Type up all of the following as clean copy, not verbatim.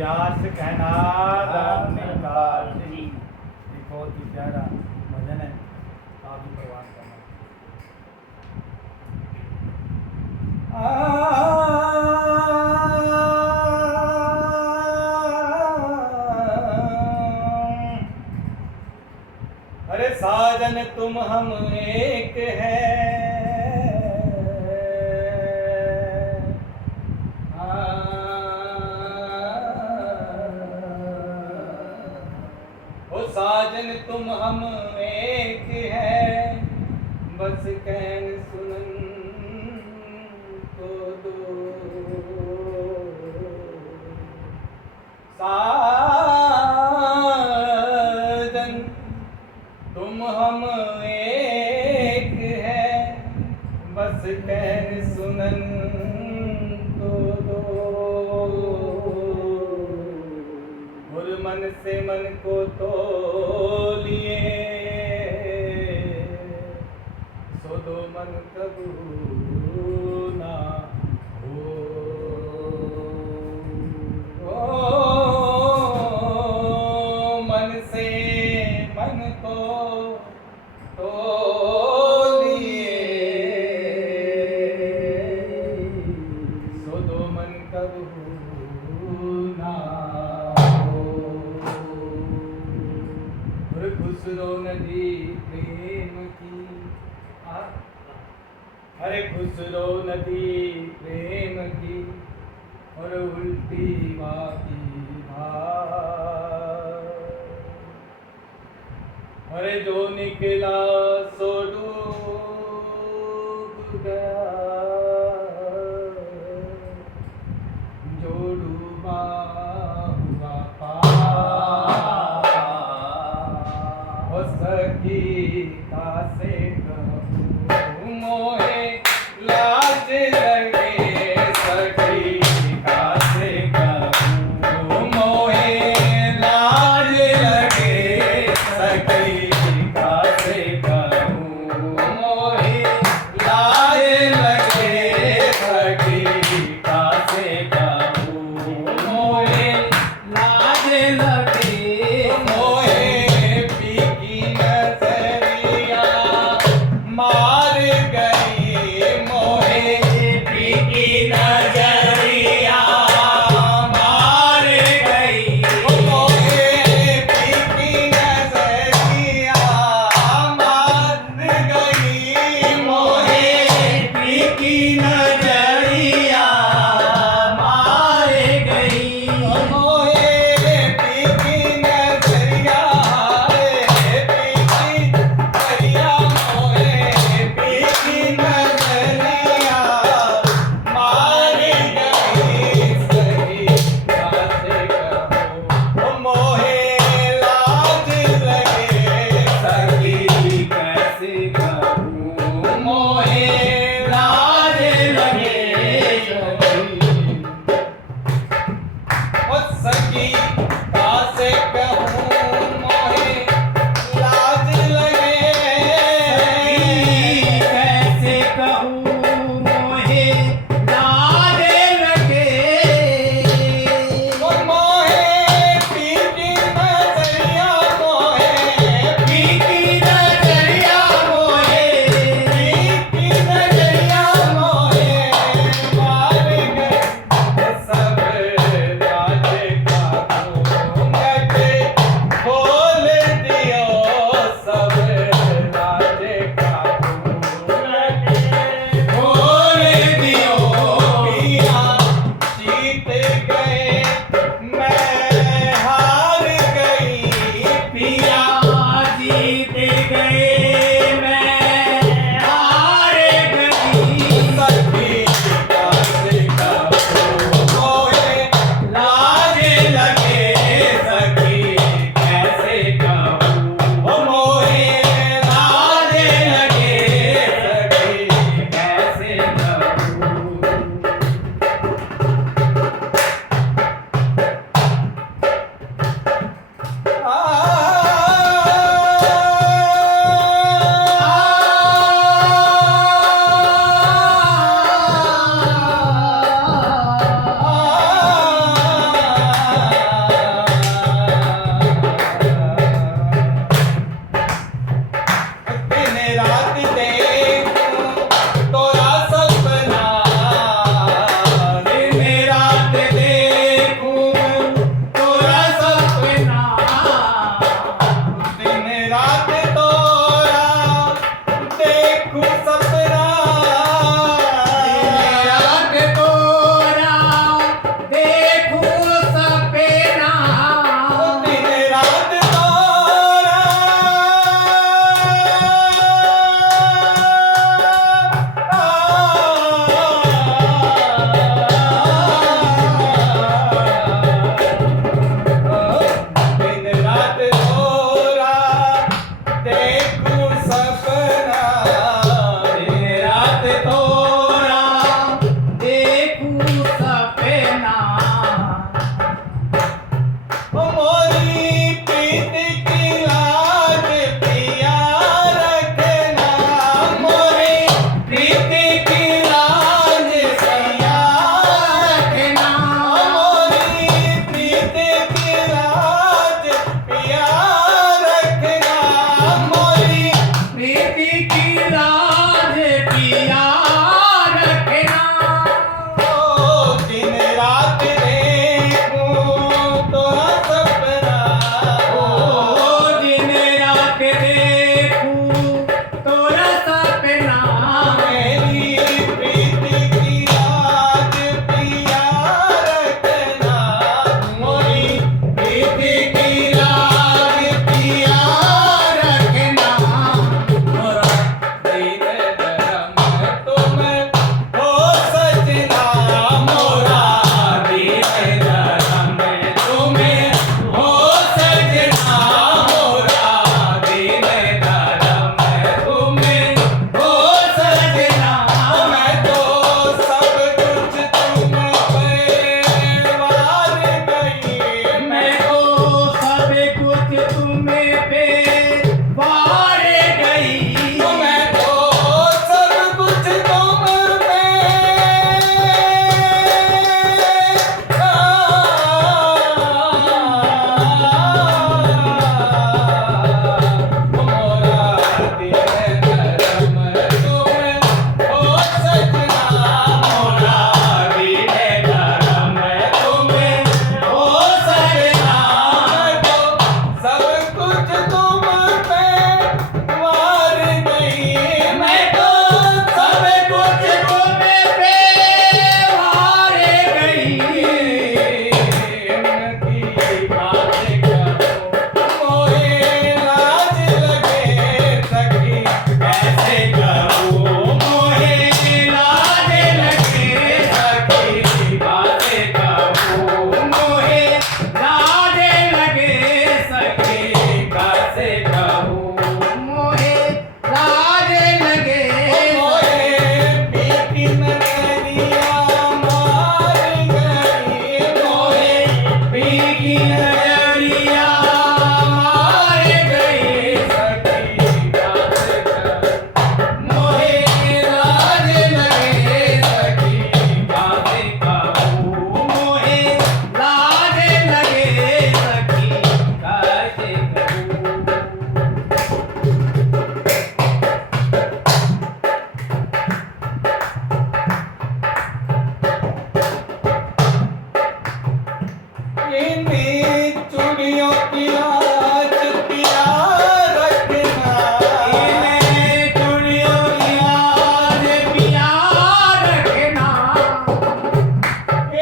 व्यास कहना धर्म निकाल दी। एक बहुत ही प्यारा भजन है, आप भी प्रवान करना। अरे साजन तुम हम एक है, ओ साजन तुम हम एक है, बस कहन सुनन को दो। साजन तुम हम एक है, बस कहन सुनन को दो। और मन से मन को तो लिए, सो दो मन कबू ना हो। मन से मन को तो लिए, सो दो मन कबू ना हो। और खुसरो नदी प्रेम की, अरे खुसरो नदी प्रेम की, और उल्टी बाकी भार। अरे जो निकला सो डूब गया, जो डूबा हुआ पार। सखी कासे कहूँ मोहे लाज लगे, सखी कासे कहूँ मोहे लाज लगे, सखी कासे कहूँ मोहे लाज लगे, सखी कासे कहूँ मोहे लाज लगे। मोहे पीकी नजरिया मार गई, मोहे पीकी नजरिया मार गई, मोहे पीकी नजरिया मार गई, मोहे पीकी नजरिया मार गई, मोहे पीकी नजरिया पीकी नजरिया, मोहे पीकी नजरिया मार गई। सही कासे कहूँ मोहे लाज लगे, सही कैसे कहूँ मोहे लाज लगे। सखी कासे कहूँ मोहे लाज लगे, कैसे कहूँ मोहे लाज लगे। मोहे पीकी नजरिया, मोहे पीकी नजरिया मोहे, पीकी नजरिया मोहे मार गए। सब राज का घूंघट खोल दियो, सब राज का घूंघट खोल दियो। पिया जीत गए, मैं हार गई, पिया जीत गए, मैं हार गई। सखी कासे कहूँ मोहे लाज लगे, सखी कैसे कहूँ मोहे लाज लगे, सखी कैसे कहूँ। की नजरिया मार गई सखी कासे कहूँ मोहे लाज लगे सखी कासे कहूँ मोहे लाज लगे सखी कासे कहूँ इन्हीं चूड़ियों की लाज पिया रखना इन्हीं चूड़ियों की लाज पिया रखना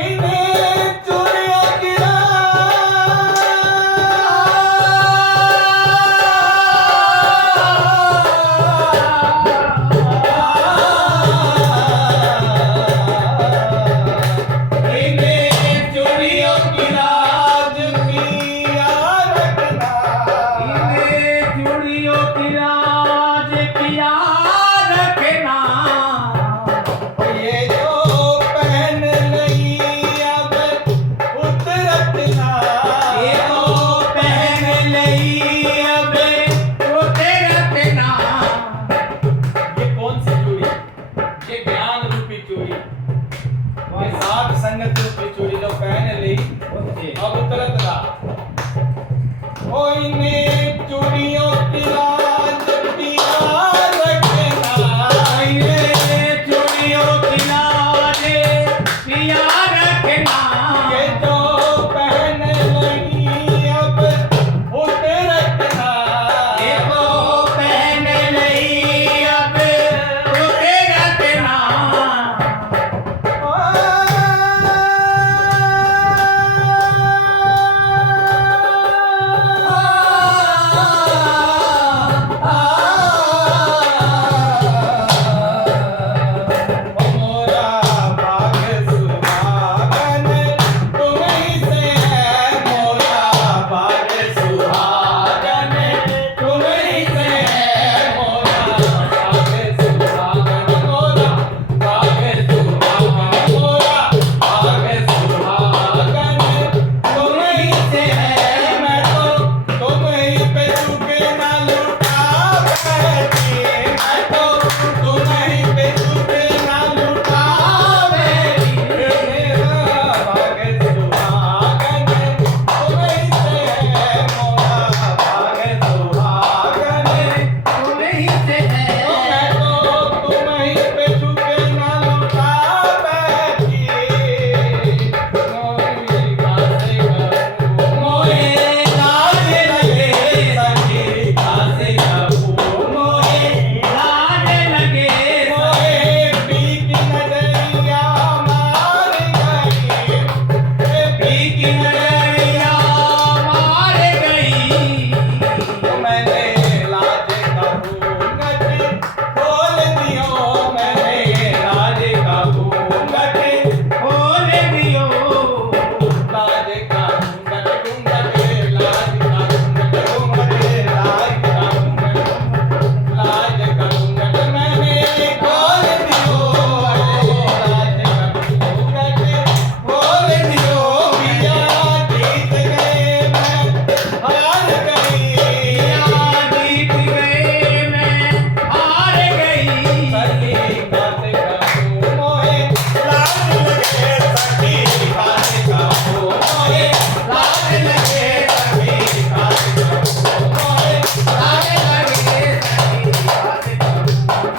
इन्हीं चूड़ियों की इन्हीं चूड़ियों की लाज पिया रखना इन्हीं चूड़ियों की लाज पिया रखना ये जो पहन लई अब उतरतना ये जो पहन लई अब उतरतना ये कौन सी चूड़ी ये ज्ञान रूपी चूड़ी ये साध संगत रूपी चूड़ी जो पहन ली अब उतरत रहा ओ इन्हें चूड़ियों की लाज पिया रखना इन्हें चूड़ियों की लाज पिया रखना ये जो पहन लगी अब उतरतना ये जो पहन लगी अब उतरतना मोरा भाग सुहागन तुम्हीं से है मोरा भाग सुहागन तुम्हीं से है मोरा भाग सुहागन मोरा भाग सुहागन मोरा भाग सुहागन तुम्हीं से है मैं तो तुम्हीं पे चुके ना लुटा बैठी मैं तो तुम्हीं पे चुके ना लुटा बैठी मेरा भाग सुहागन तुम्हीं से है मोरा भाग सुहागन तुम्हीं से है मैं तो तुम्हीं पे चुके ना लुटा बैठी मोरी कासे कहूँ मोहे लाज लगे सखी कासे कहूँ मोहे लाज लगे मोहे पी की नजरिया मार गई पी की नजरिया मार गई मैंने लाज का घूंघट खोल दियो मैंने लाज का घूंघट खोल दियो लाज का घूंघट घूंघट लाज का घूंघट घूंघट लाज का घूंघट लाज का घूंघट मैंने खोल दियो लाज का घूंघट खोल दियो पिया जीत गए मैं हार गई पिया जीत गए मैं हार गई सखी कासे कहूँ मोहे लाज लगे सखी कासे कहूँ मोहे लाज लगे सखी कासे कहूँ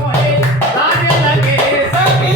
मोहे लाज लगे सखी कासे कहूँ मोहे लाज लगे सखी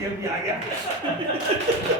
ये भी आ गया